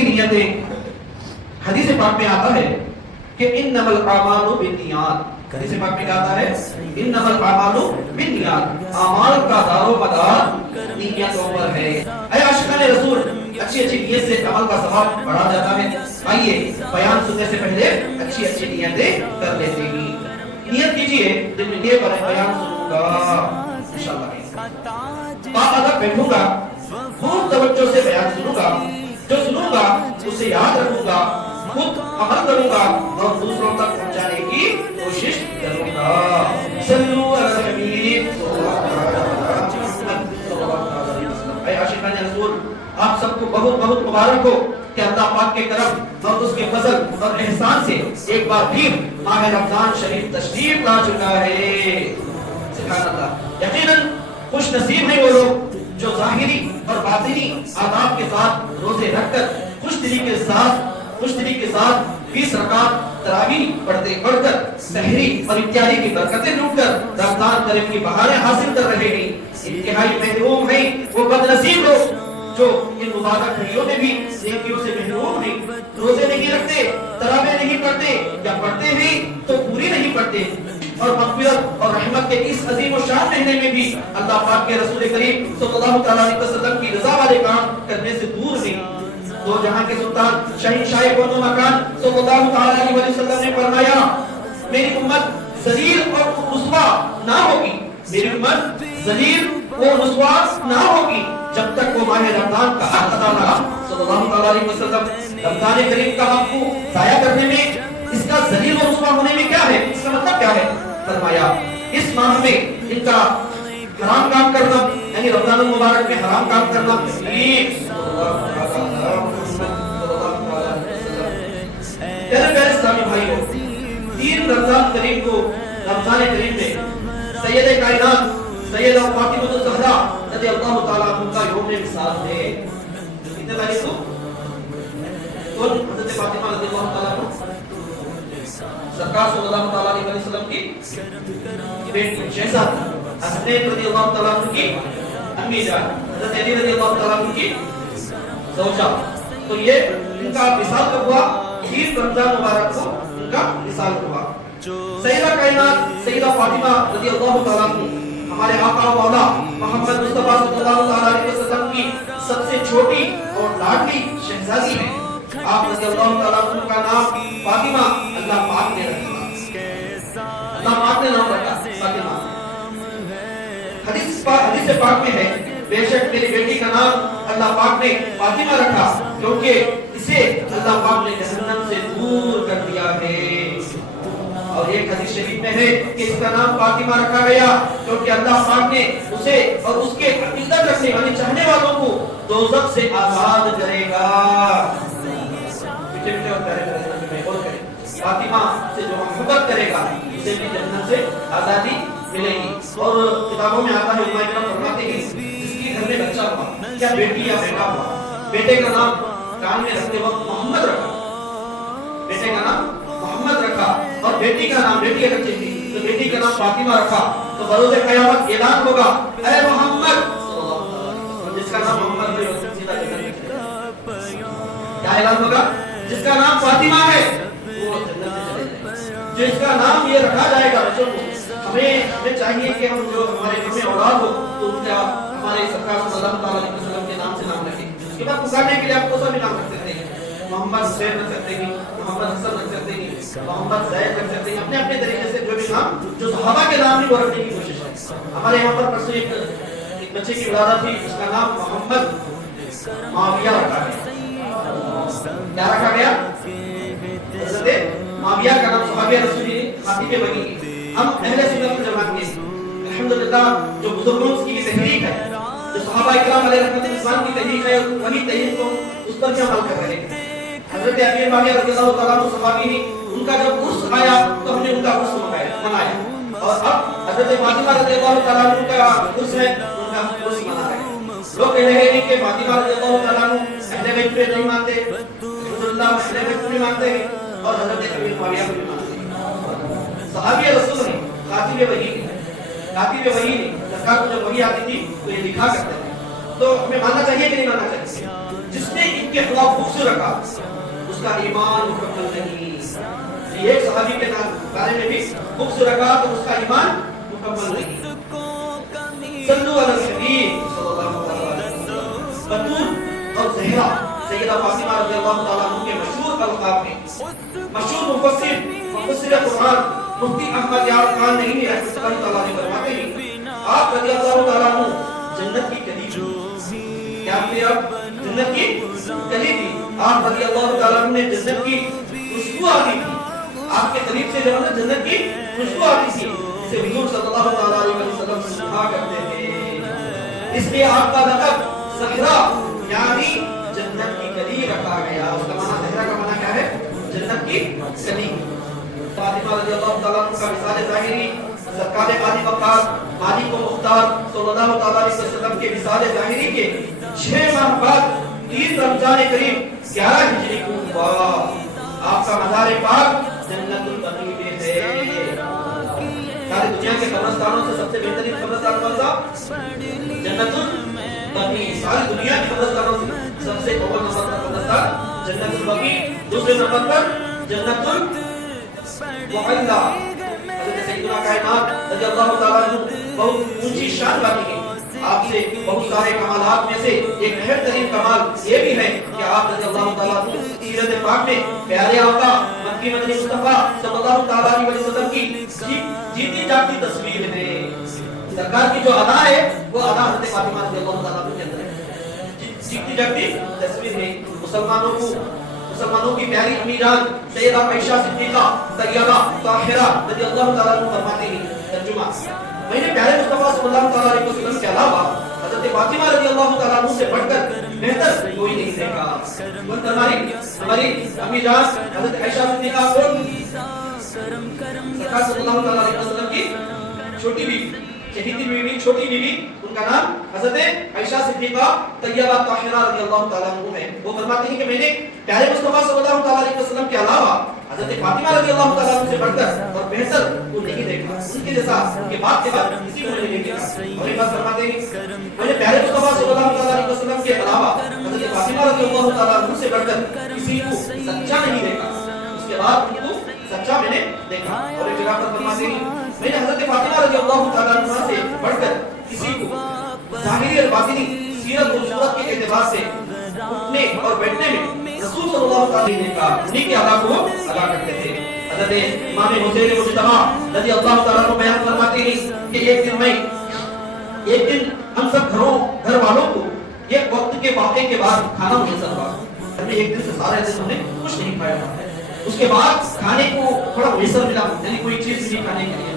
کی نیتیں. حدیث پاک میں آتا ہے کہ انما الاعمال بالنیات. حدیث پاک میں آتا ہے انما الاعمال بالنیات. اعمال کا دار و مدار نیتوں پر ہے. اے عاشقان رسول، اچھی اچھی نیت سے عمل کا ثواب بڑھا جاتا ہے. آئیے بیان سننے سے پہلے اچھی اچھی نیتیں کر لیتے ہیں. نیت کیجئے دل میں یہ بیان سنوں گا انشاءاللہ. پاک ادب بیٹھوں گا، خوب توجہ سے بیان سنوں گا، جو سنوں گا اسے یاد رکھوں گا، خود عمل کروں گا اور دوسروں تک پہنچانے کی کوشش کروں گا. صلو علی الحبیب صلی اللہ علیہ وسلم. اے عاشقان رسول، آپ سب کو بہت بہت مبارک ہو کہ اللہ پاک کے کرم اور اس کے فضل اور احسان سے ایک بار پھر ماہ رمضان شریف تشریف لا چکا ہے. سبحان اللہ. یقیناً خوش نصیب ہیں وہ لوگ جو ظاہری اور باطنی آداب کے ساتھ روزے رکھ کر خوش دلی کے ساتھ 20 رکعت تراویح پڑھ کر سحری اور اتیاری کی برکتیں لوٹ کر رمضان کریم کی بہاریں حاصل کر رہے ہیں. انتہائی محروم ہیں وہ بد نصیب لوگ جو ان مبارک گھڑیوں میں بھی نیکیوں سے محروم ہیں. روزے نہیں رکھتے، تراویح نہیں پڑھتے، یا پڑھتے ہیں تو پوری نہیں پڑھتے، اور مغفرت اور رحمت کے اس عظیم و شان مہینے میں بھی اللہ پاک کے رسول کریم صلی اللہ تعالی علیہ وسلم کی رضا والے کام کرنے سے دور ہیں. دو جہاں کے سلطان شہنشاہ کون و مکان صلی اللہ تعالی علیہ وسلم نے فرمایا میری امت ذلیل اور رسوا نہ ہوگی، میری امت ذلیل اور رسوا نہ ہوگی جب تک وہ ماہ رمضان کا حق ادا نہ. صلی اللہ تعالی علیہ وسلم رمضان کریم کا حق کو ضائع کرنے میں، اس کا ذلیل و رسوا ہونے میں کیا ہے، اس کا مطلب کیا ہے؟ فرمایا اس ماہ میں ان کا حرام کام کرنا، یعنی رمضان المبارک میں حرام کام کرنا. پیارے اسلامی بھائیوں، 3 رمضان کریم کو رمضان کریم میں سید کائنات سیدہ فاطمہ الزہرا رضی اللہ تعالیٰ عنہ کا یوم وصال ہے. کتنے تاریخ کو؟ کون؟ حضرت فاطمہ رضی اللہ تعالیٰ عنہ سرکار صلی اللہ تعالیٰ علیہ وسلم کی بیٹی شہزادی حسنین رضی اللہ تعالیٰ عنہ کی امی جان حضرت علی رضی اللہ تعالیٰ عنہ کی زوجہ. تو یہ ان کا وصال کب ہوا؟ 30 رمضان مبارک کو ان کا وصال ہوا. سیدہ کائنات سیدہ فاطمہ رضی اللہ تعالیٰ عنہ ہمارے آقا و مولا محمد مصطفیٰ صلی اللہ علیہ وسلم کی سب سے چھوٹی اور لاڈلی شہزادی ہیں. آپ رضی اللہ تعالیٰ عنہ کا نام فاطمہ اللہ پاک نے رکھا. اللہ پاک نے نام رکھا فاطمہ. حدیث پاک میں ہے بے شک میری بیٹی کا نام اللہ پاک نے فاطمہ رکھا کیونکہ اسے اللہ پاک نے جہنم سے دور کر دیا ہے. اور ایک حدیث شریف میں ہے کہ اس کا نام فاطمہ رکھا گیا کیونکہ اللہ پاک نے اسے اور اس کے عقیدت رکھنے والے چاہنے والوں کو دوزخ سے آزاد کرے گا. فاطمہ سے جو محبت کرے گا اسے بھی جنت سے آزادی ملے گی. اور کتابوں میں آتا ہے علماء کرام فرماتے ہیں جس کی گھر میں بچہ ہوا، کیا بیٹی یا بیٹا ہوا، بیٹے کا نام کان میں رکھتے وقت محمد رکھا، بیٹے کا نام محمد رکھا، اور بیٹی کا نام بیٹی اگر چاہیے تو بیٹی کا نام فاطمہ رکھا تو بروز قیامت اعلان ہوگا اے محمد صلی اللہ علیہ وسلم. جس کا نام محمد ہے سیدھا جنت میں. کیا اعلان ہوگا؟ جس کا نام فاطمہ ہے وہ جنت میں چلے جائے. جس کا نام یہ رکھا جائے گا بچوں کو، ہمیں چاہیے کہ ہم جو ہمارے گھر میں اولاد ہو تو ان کا ہمارے سرکار صلی اللہ علیہ وسلم کے نام سے نام رکھیں. اس کے بعد پکارنے کے لیے آپ کو سب نام رکھ سکتے ہیں. محمد حسین رکھ سکتے ہیں، محمد حسن رکھ سکتے ہیں، محمد زید رکھ سکتے ہیں. اپنے اپنے طریقے سے جو بھی نام جو صحابہ کے نام بھی وہ رکھنے کی کوشش ہے. ہمارے یہاں پر پرسوں ایک بچے کی ولادت تھی، اس کا نام محمد معاویہ رکھا گیا. کیا رکھا گیا؟ حضرت معاویہ کا نام صحابی رسول خاتم وحی. ہم اہل سنت والجماعت کے الحمدللہ جو بزرگوں کی تحریک ہے، جو صحابہ اکرام علیہ رحمت الاسلام کی تحریک ہے، وہی تحریک کو اس پر بھی عمل کر رہے ہیں. حضرت ابی معاویہ رضی اللہ تعالیٰ عنہ صحابی ہیں، ان کا جب عرس آیا تو ہم نے ان کا عرس منایا. اور اب حضرت فاطمہ رضی اللہ تعالیٰ عنہ کا عرس ہے، ان کا عرس منا رہے ہیں. لوگ کہہ رہے ہیں کہ فاطمہ رضی اللہ تعالیٰ عنہ اہل بیت کو نہیں مانتے، الحمدللہ اہل بیت کو نہیں مانتے ہیں، اور حضرت ابی معاویہ کو نہیں مانتے ہیں. صحابی رسول ہیں، خاتم وحی ہیں، خاتم وحی ہیں. سرکار کو جب وحی آتی تھی تو یہ لکھا کرتے تھے. تو ہمیں ماننا چاہیے کہ نہیں ماننا چاہیے؟ جس نے ان کے خلاف بغض رکھا اس کا ایمان مکمل نہیں. ایک صحابی کے بارے میں بھی بغض رکھا تو اس کا ایمان مکمل نہیں. صلو علی الحبیب صلی اللہ علیہ وسلم. بطول اور زہرا سیدہ فاطمہ رضی اللہ تعالیٰ عنہ کے مشہور القاب میں مشہور مفسر قرآن مفتی احمد یار خان نعیمی رحمۃ اللہ تعالیٰ نے فرماتے ہیں آپ رضی اللہ تعالیٰ عنہ جنت کی کلی تھی. کیا تھی آپ؟ جنت کی کلی تھی. آپ رضی اللہ تعالیٰ عنہ نے جنت کی خوشبو آتی تھی. آپ کے قریب سے جب جنت کی خوشبو آتی تھی جسے حضور صلی اللہ تعالیٰ علیہ وسلم سنا کرتے تھے. اس لیے آپ کا لقب زہرا یعنی جنت کی کلی رکھا گیا. اس کا معنی زہرا کا معنی کیا ہے؟ جنت کی کلی. فاطمہ رضی اللہ تعالیٰ عنہ کا مثال ظاہری سرکار عالی وقار مالک و مختار صلی اللہ تعالیٰ علیہ وسلم کے مثال ظاہری کے 6 ماہ بعد 30 رمضان کریم 11 ہجری کو ہوا. آپ کا مزار پاک جنت البقیع میں ہے. ساری دنیا کے قبرستانوں سے سب سے بہترین قبرستان کون سا؟ جنت البقیع. ساری دنیا کے قبرستانوں سے سب سے اول نمبر پر قبرستان جنت البقیع. دوسرے نمبر پر جنت المعلا. حضرت سیدنا کائنات رضی اللہ تعالیٰ عنہ بہت اونچی شان والی ہے. آپ سے بہت سارے کمالات میں سے ایک بہترین کمال یہ بھی ہے کہ آپ رضی اللہ تعالیٰ عنہ سیرت پاک میں پیارے آقا مکی مدنی مصطفیٰ صلی اللہ تعالیٰ علیہ وسلم کی جیتی جاگتی تصویر ہے. سرکار کی جو ادا ہے وہ ادا حضرت فاطمہ رضی اللہ تعالیٰ عنہ کے اندر ہے. جیتی جاگتی تصویر ہے. مسلمانوں کی پیاری امی جان سیدہ عائشہ صدیقہ طیبہ طاہرہ رضی اللہ تعالیٰ عنہ فرماتے ہیں ترجمہ میں نے پیارے مصطفیٰ صلی اللہ تعالیٰ علیہ وسلم کے علاوہ حضرت فاطمہ رضی اللہ تعالیٰ عنہ سے بڑھ کر بہتر کوئی نہیں دیکھا. ہماری امی جان حضرت عائشہ صدیقہ سرکار صلی اللہ تعالیٰ علیہ وسلم کی چھوٹی بیوی چہیتی بیوی چھوٹی بیوی ان کا نام حضرت عائشہ صدیقہ طیبہ طاہرہ رضی اللہ تعالیٰ عنہ ہے. وہ فرماتے ہیں کہ میں نے پیارے مصطفیٰ صلی اللہ تعالیٰ علیہ وسلم کے علاوہ حضرت فاطمہ رضی اللہ تعالیٰ عنہ سے بڑھ کر اور بہتر کو نہیں دیکھا. ان کے جیسا ان کے بعد کسی کو نہیں دیکھا. اور یہ بات فرماتے ہیں میں نے پیارے مصطفیٰ صلی اللہ تعالیٰ علیہ وسلم کے علاوہ حضرت فاطمہ رضی اللہ تعالیٰ عنہ سے بڑھ کر کسی کو سچا نہیں دیکھا. اس کے بعد ان کو سچا میں نے دیکھا. اور ایک جگہ پر فرماتے ہیں میں نے حضرت فاطمہ رضی اللہ تعالیٰ عنہ سے بڑھ کر کسی کو ظاہری اور باطنی سیرت و صورت کے اعتبار سے اٹھنے اور بیٹھنے میں رسول صلی اللہ علیہ وسلم کا انہی کے ادا کو ادا کرتے تھے. حضرت امام حسین مجتبی رضی اللہ تعالیٰ عنہ بیان فرماتے ہیں کہ ایک دن ہم سب گھر والوں کو ایک وقت کے واقعے کے بعد کھانا میسر ہوا. ایک دن سے سارے دن ہم نے کچھ نہیں کھایا. اس کے بعد کھانے کو تھوڑا میسر ملا یعنی کوئی چیز ملی کھانے کے لیے.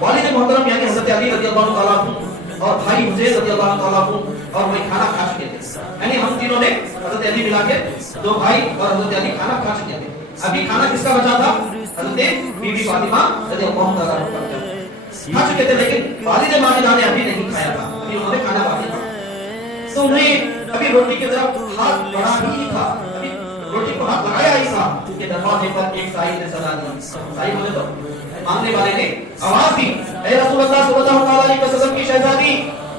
والد محترم یعنی حضرت علی رضی اللہ تعالیٰ عنہ اور بھائی حسین رضی اللہ تعالیٰ عنہ اور وہی کھانا کھا چکے تھے. یعنی ہم تینوں نے حضرت علی ملا کے 2 بھائی اور حضرت علی کھانا کھا چکے تھے. ابھی کھانا کس کا بچا تھا؟ حضرت بی بی فاطمہ رضی اللہ تعالیٰ عنہ کا کھا چکے تھے لیکن والد ماجدہ نے ابھی نہیں کھایا تھا. ابھی انہوں نے کھانا باقی تھا. تو انہیں ابھی روٹی کی طرف ہاتھ بڑھا ہی نہیں تھا. ابھی روٹی کو ہاتھ لگایا ہی تھا کہ دروازے پر ایک سائل نے صدا دی. سائل بولے تو ماننے والے نے آواز دی اے رسول اللہ صلی اللہ علیہ وسلم کی شہزادی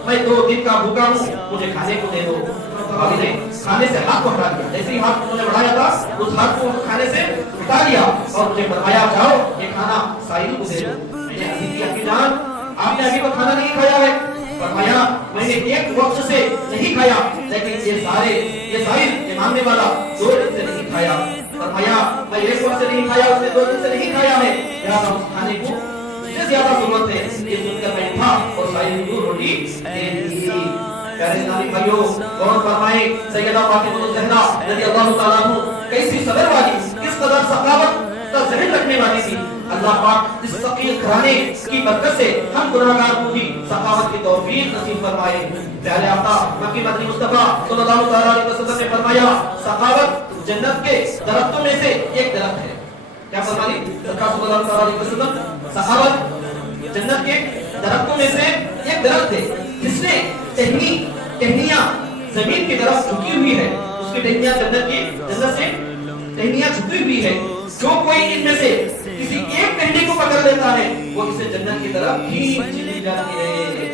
میں 2 دن کا بھوکا ہوں مجھے کھانے کو دے دو. والد نے کھانے سے ہاتھ کو ہٹا دیا. جیسے ہی ہاتھ انہوں نے بڑھایا تھا اس ہاتھ کو کھانے سے ہٹا دیا اور مجھے فرمایا جاؤ یہ کھانا سائل کو دے دو. میں نے عزیز کی اپنی جان آپ نے ابھی تو کھانا نہیں کھایا ہے. فرمایا میں نے ایک وقت سے نہیں کھایا لیکن یہ سائل یہ ماننے والا 2 دن سے نہیں کھایا. فرمایا میں ایک وقت سے نہیں کھایا اس نے 2 دن سے نہیں کھایا ہے. لہذا اس کھانے کو سے زیادہ ضرورت ہے. یہ سن کر میں اٹھا اور سائل کو روٹی دے دی. پیارے اسلامی بھائیوں غور فرمائیں سیدہ فاطمہ الزہرا رضی اللہ تعالیٰ عنہ کیسی صبر والی کس قدر سخاوت کا ذہن رکھنے والی تھی. اللہ پاک اس ثقیل گھرانے کی برکت سے ہم گناہگار کو بھی سخاوت کی توفیق نصیب فرمائے. پیارے آقا مکی مدنی مصطفیٰ صلی اللہ تعالیٰ علیہ وسلم نے فرمایا سخاوت جنت کے درختوں میں سے ایک درخت ہے. کیا فرمائی سرکار صلی اللہ تعالیٰ علیہ وسلم؟ سخاوت جنت کے درختوں میں سے ایک درخت ہے جس نے ٹہنیاں زمین کی طرف جھکی ہوئی ہے. اس کی ٹہنیاں جنت سے ٹہنیاں جھکی ہوئی ہے. جو کوئی ان میں سے کسی ایک ٹہنی کو پکڑ لیتا ہے وہ اسے جنت کی طرف کھینچ لی جاتی ہے.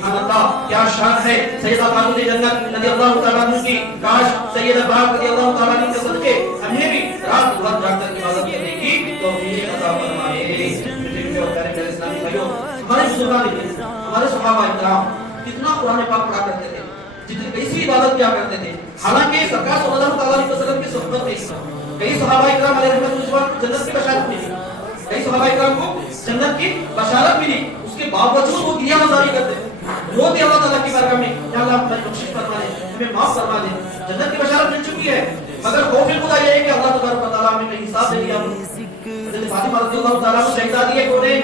سبحان اللہ کیا شان ہے سیدہ خاتون جنت رضی اللہ تعالیٰ عنہ کی. کاش سیدہ پاک رضی اللہ تعالیٰ عنہ کے صدقے ہمیں بھی رات بھر جاگ کر عبادت کرنے کی توفیق عطا فرمائے. ہمارے بزرگان ہمارے صحابہ کرام کتنا قرآن پاک پڑھا کرتے تھے, جتنی کیسی عبادت کیا کرتے تھے. حالانکہ سرکار صلی اللہ علیہ وسلم کی صحبت میں کئی صحابہ کرام علیہ رحمت اللہ جنت کی بشارت ملی, کئی صحابہ کرام کو جنت کی بشارت ملی, اس کے باوجود وہ گریہ مزاری کرتے تھے, روتے اللہ تعالیٰ کی بارگاہ میں یا اللہ ہمیں بخشش فرما دے, ہمیں معاف فرما دے. جنت کی بشارت مل چکی ہے مگر خوف خدا یہ ہے کہ اللہ تبارک و تعالیٰ ہمیں حساب دے دیا. حضرت فاطمہ رضی اللہ تعالیٰ کو شہزادی ہے کون ہے,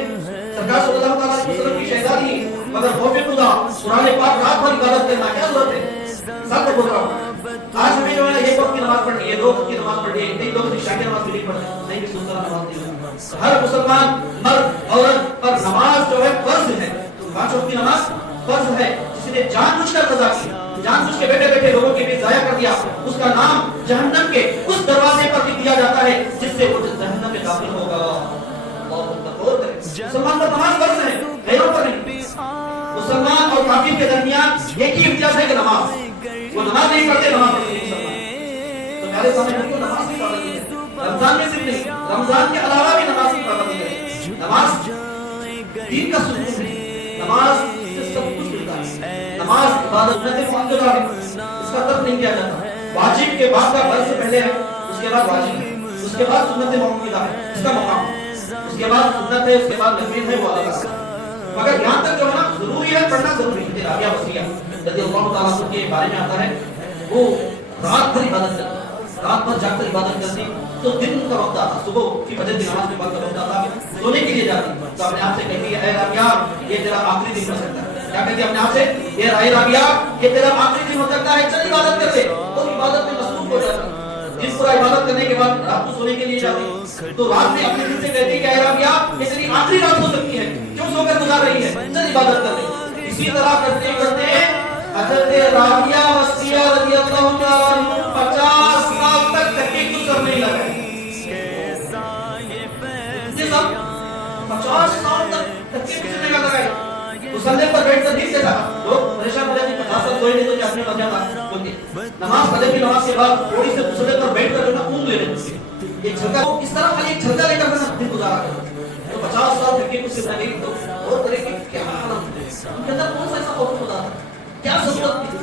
سرکار صلی اللہ علیہ وسلم کی شہزادی, مگر خوف خدا قرآن پاک رات بھر عبادت کرنا کیا ضرورت ہے. سب کو بول رہا ہوں آج ہمیں جو ہے ایک وقت کی نماز پڑھنی ہے, دو وقت کی نماز پڑھنی ہے, نہیں دو وقت کی عشاء کی نماز نہیں پڑھنی, نہیں بھی سنتا نماز نہیں. ہر مسلمان مرد عورت پر نماز جو ہے فرض ہے, 5 وقت کی نماز فرض ہے. جس نے جان بوجھ کر قضا کی, جان بوجھ کے بیٹھے بیٹھے لوگوں کے لیے ضائع کر دیا, اس کا نام جہنم کے اس دروازے پر لکھ دیا جاتا ہے جس سے وہ جہنم میں داخل ہوگا. مسلمان پر نماز فرض ہے, غیروں پر نہیں. مسلمان اور کافر کے درمیان ایک ہی امتیاز ہے کہ نماز, وہ نماز نہیں پڑھتے, نماز نہیں پڑھتے. تو میرے سامنے کو نماز کی پابندی ہے, رمضان میں صرف نہیں, رمضان کے علاوہ بھی نماز کی پابندی ہے. نماز دین کا سکون ہے, نماز سے سب کچھ ملتا ہے. نماز عبادت ہے, اس کا ترک نہیں کیا جاتا. واجب کے بعد کا فرض سے پہلے ہے, اس کے بعد واجب ہے, اس کے بعد سنت موقوفہ ہے, اس کا مقام, اس کے بعد سنت ہے, اس کے بعد نفل ہے, وہ الگ ہے. مگر یہاں تک جو ہے نا ضروری ہے, پڑھنا ضروری ہے. رابعہ وصیہ رضی اللہ تعالیٰ عنہ کے بارے میں آتا ہے, وہ رات بھر عبادت کرتی, رات بھر جاگ کر عبادت کرتی. تو دن کا وقت آتا, صبح کی فجر کی نماز کے بعد کا وقت آتا, سونے کے لیے جاتی, تو اپنے آپ سے کہتی ہے اے رابعہ یہ تیرا آخری دن ہو سکتا ہے. کیا کہتی ہے اپنے آپ سے, اے رابعہ یہ تیرا آخری دن ہو سکتا ہے, چل عبادت کر لے. اور عبادت میں مصروف ہو جاتی. جس پورا عبادت کرنے کے بعد رات کو سونے کے لیے جاتی, تو رات میں اپنے دل سے کہتی کہ اے رابعہ یہ تیری آخری رات ہو سکتی ہے, کیوں سو کر گزار رہی ہے, چل عبادت کر لے. اسی طرح کرتے کرتے حضرت رابعہ وصیہ رضی اللہ تعالیٰ عنہ 50 سال تک تحقیق کر نہیں لگے. 50 سال تک تحقیق کرنے کا لگائی. مسلح پر بیٹھ کر نہیں دیتا, لوگ پریشان ہو جاتے, 50 سال سوئے نہیں تو کیا اپنے مزہ بولتے. نماز فجر کی نماز کے بعد تھوڑی سے مسلح پر بیٹھ کر جو نا اونگ لے لیتے, ایک جھلکا اس طرح خالی ایک جھلکا لے کر دن گزارا کرتے. تو 50 سال تحقیق اس سے لگے تو اور کرے کہ کیا حالت ہے, ان کے اندر کون سا ایسا خوف خدا تھا, کیا ضرورت تھی.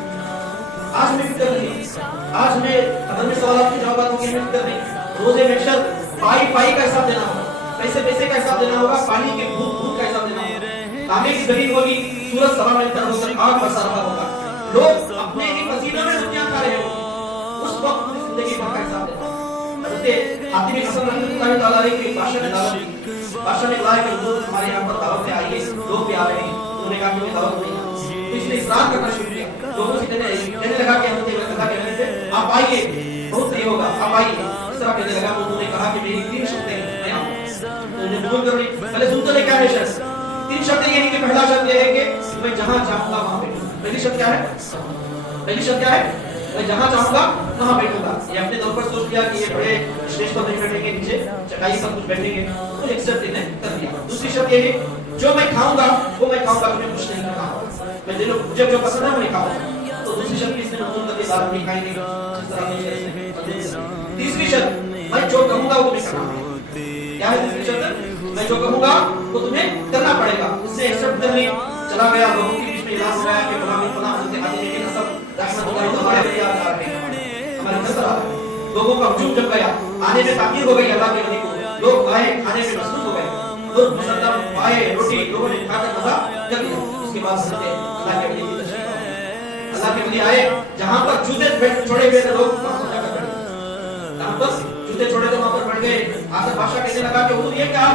آج ہمیں فکر نہیں, آج ہمیں اگر میں سوالات کی جوابات کی ہمیں فکر نہیں. روزے محشر پائی پائی کا حساب دینا ہوگا, پیسے پیسے کا حساب دینا ہوگا, پانی کے بھوت بھوت کا حساب دینا ہوگا. تانے کی زمین ہوگی, سورج سوا میں تر ہوگا, آگ برسا رہا ہوگا. لوگ اپنے ہی پسینہ میں دنیا کھا رہے ہوں, اس وقت زندگی کا حساب دینا. حضرت حاتم حسن رحمۃ اللہ تعالیٰ علیہ کے بادشاہ نے دعوت دی, بادشاہ نے کہا کہ حضور ہمارے یہاں پر دعوت میں آئیے, لوگ بھی آ رہے ہیں. انہوں نے کہا کہ ہمیں دعوت نہیں ہے. اس نے اصرار کرنا شروع کیا, لوگوں سے کہنے لگا کہ حضرت اللہ کہنے سے آپ آئیے, بہت صحیح ہوگا, آپ آئیے. اس طرح کہنے لگا. انہوں نے کہا کہ میری 3 شرطیں ہیں, میں آؤں. انہوں نے قبول کر لی. پہلے سنتے لے کیا ہے شرط, 3 شرطیں یہ ہیں کہ پہلا شرط یہ ہے کہ میں جہاں چاہوں گا وہاں بیٹھوں. پہلی شرط کیا ہے, پہلی شرط کیا ہے, میں جہاں چاہوں گا وہاں بیٹھوں گا. یہ اپنے طور پر سوچ لیا کہ یہ بڑے اسٹیج پر نہیں بیٹھیں گے, نیچے چٹائی پر کچھ بیٹھیں گے, تو ایک شرط انہیں کر دیا. دوسری شرط یہ ہے جو میں کھاؤں گا وہ میں کھاؤں گا, مجھے کچھ نہیں کرنا, میں دلوں مجھے جو پسند ہے وہ نہیں کھاؤں گا. تو دوسری شرط اس نے منظور کر دی, بات نہیں کھائیں گے. تیسری شرط میں جو کہوں گا وہ تمہیں کرنا پڑے گا. کیا ہے تیسری شرط, میں جو کہوں گا وہ تمہیں کرنا پڑے گا. اس سے ایکسپٹ کر لی, چلا گیا. لوگوں کے بیچ میں اعلان ہو گیا کہ فلاں فلاں حضرت حاتم بن نصر رحمۃ اللہ ہمارے بھیا آ رہے ہیں, ہمارے نصر آ رہے ہیں. لوگوں کا ہجوم جم گیا, آنے میں تاخیر ہو گئی اللہ کے ولی کو. لوگ آئے, کھانے میں مصروف ہو گئے. اور مسلم آئے, روٹی لوگوں نے کھا کر مزہ کر لیا. اس کے بعد حضرت اللہ کے ولی کی تشریف آئی. اللہ کے ولی آئے, جہاں پر جوتے چھوڑے ہوئے تھے لوگ وہاں پر جا کر بیٹھ گئے. جہاں پر جوتے چھوڑے تھے وہاں پر بیٹھ گئے. آخر بادشاہ کہنے لگا کہ حضور یہ کیا,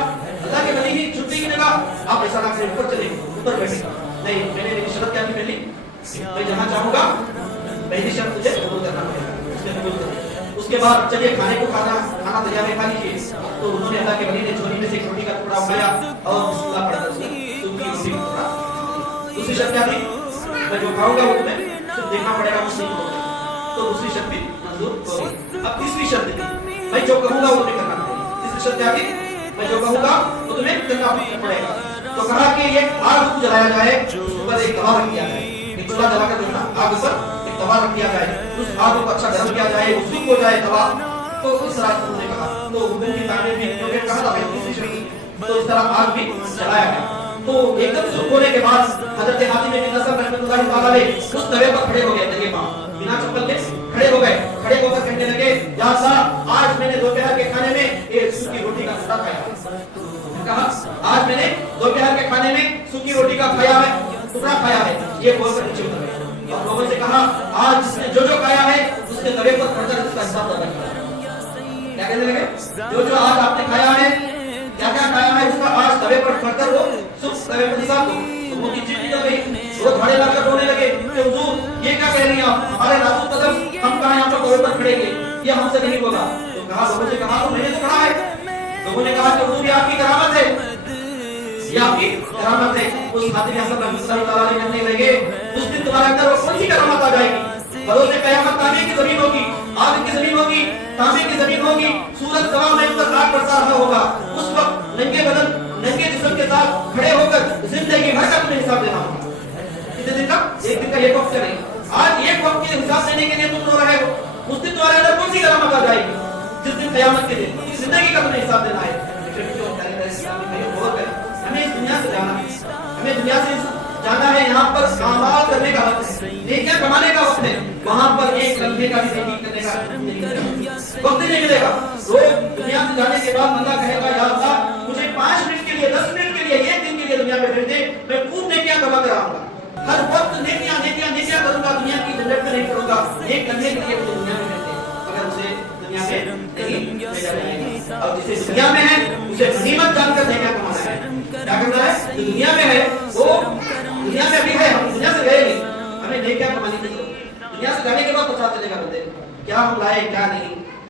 اللہ کے ولی کی چھٹی کی جگہ آپ ایسا نہ کریں, اوپر چلیں, اوپر بیٹھیں. نہیں, میں نے میری شرط کیا تھی پہلی, میں جہاں چاہوں گا پہلی شرط مجھے قبول کرنا پڑے گا. اس نے قبول کر. اس کے بعد چلیے کھانے کو کھانا تیار ہے, کھا لیجیے. تو انہوں نے اللہ کے ولی نے جھولی میں سے ایک روٹی کا ٹکڑا اٹھایا اور بسم اللہ پڑھ کر دوسری شرط کیا تھی, میں جو کھاؤں گا وہ تمہیں صرف دیکھنا پڑے گا, مجھ نہیں ہوگا. تو دوسری شرط بھی منظور ہو گئی. اب تیسری شرط تھی, میں جو کہوں گا وہ تمہیں کرنا پڑے گا. تیسری شرط کیا تھی, میں جو کہوں گا وہ تمہیں کرنا پڑے گا. تو کہا کہ ایک آگ جلایا جائے، اس پر ایک توا رکھ دیا جائے، ایک چولہا جلا کر دیکھنا آگ پر ایک توا رکھ دیا جائے، اس آگ کو اچھا گرم کیا جائے، وہ سوکھ ہو جائے توا، تو اس طرح انہوں نے کہا تو حکم کی تعمیر بھی کیونکہ کہا تھا دوسری شرعی، تو اس طرح آگ بھی جلایا گیا۔ تو ایک دم سوکھ ہونے کے بعد حضرت حاتم بن نصر رحمۃ اللہ تعالی علیہ اس توے پر کھڑے ہو گئے، دیکھیں بنا چپل کے کھڑے ہو گئے، کھڑے ہو کر کہنے لگے یا اللہ آج میں نے دوپہر کے کھانے میں ایک سوکھی روٹی کا ٹکڑا کھایا، کہا آج میں نے دوپہر کے کھانے میں سوکھی روٹی کا کھایا ہے، ٹکڑا کھایا ہے، یہ بول کر نیچے اتر گئے اور لوگوں سے کہا آج جس نے جو جو کھایا ہے اس کے توے پر کھڑ کر اس کا حساب ادا کیا۔ کیا کہنے لگے؟ جو آج آپ نے کھایا ہے، کیا کیا کھایا ہے، اس کا آج توے پر کھڑ کر وہ سکھ توے پر حساب دو۔ تو وہ کی چیٹی ہو گئی، وہ دھاڑے لا کر رونے لگے کہ حضور یہ کیا کہہ رہی ہیں آپ، ہمارے نازک قدم ہم کہاں یہاں پر توے پر کھڑیں گے، یہ ہم سے نہیں ہوگا۔ تو کہا لوگوں سے کہا تو میں نے تو کھڑا ہے، لوگوں نے کہا کہ حضور یہ آپ کی کرامت ہے، یہ آپ کی کرامت ہے۔ اس حاتم حسن رحمۃ اللہ تعالی علیہ کہنے لگے اس دن تمہارے اندر وہ کون سی کرامت آ جائے گی، بروز قیامت تانبے کی زمین ہوگی، آگ کی زمین ہوگی، تانبے کی زمین ہوگی، سورج سوا میں پر آگ برسا رہا ہوگا، اس وقت ننگے بدن ننگے جسم کے ساتھ کھڑے ہو کر زندگی بھر کا تمہیں حساب دینا ہوگا۔ کتنے دن کا؟ ایک دن کا ایک وقت نہیں، آج ایک وقت کے حساب دینے کے لیے تم رو رہے ہو، اس دن تمہارے اندر کون سی کرامت آ جائے گی جس دن قیامت کے دن زندگی کا تمہیں حساب دینا ہے۔ ہمیں اس دنیا سے جانا ہے، ہمیں دنیا سے جانا ہے، یہاں پر اعمال کرنے کا وقت ہے، نیکیاں کمانے کا وقت ہے، وہاں پر ایک لمحے کا بھی نیکی کرنے کا وقت نہیں ملے گا۔ لوگ دنیا سے جانے کے بعد اللہ کہے گا یا اللہ مجھے 5 منٹ کے لیے 10 منٹ کے لیے 1 دن کے لیے دنیا میں بھیج دے، میں خوب نیکیاں کما کر آؤں گا، ہر وقت نیکیاں نیکیاں نیکیاں کروں گا، دنیا کی جھنجٹ میں نہیں کروں گا، ایک لمحے کے لیے مجھے دنیا میں بھیج دے، اگر اسے دنیا میں نہیں بھیجا جائے گا۔ اور جسے دنیا میں ہے اسے غنیمت جان کر نیکیاں کمانا ہے، کیا کرنا ہے، جو دنیا میں ہے وہ دنیا میں بھی ہے، ہم دنیا سے گئے نہیں، ہمیں نیکیاں کمانے کی ضرورت ہے۔ دنیا سے جانے کے بعد پتا چلے گا بندے کیا ہم لائے کیا نہیں،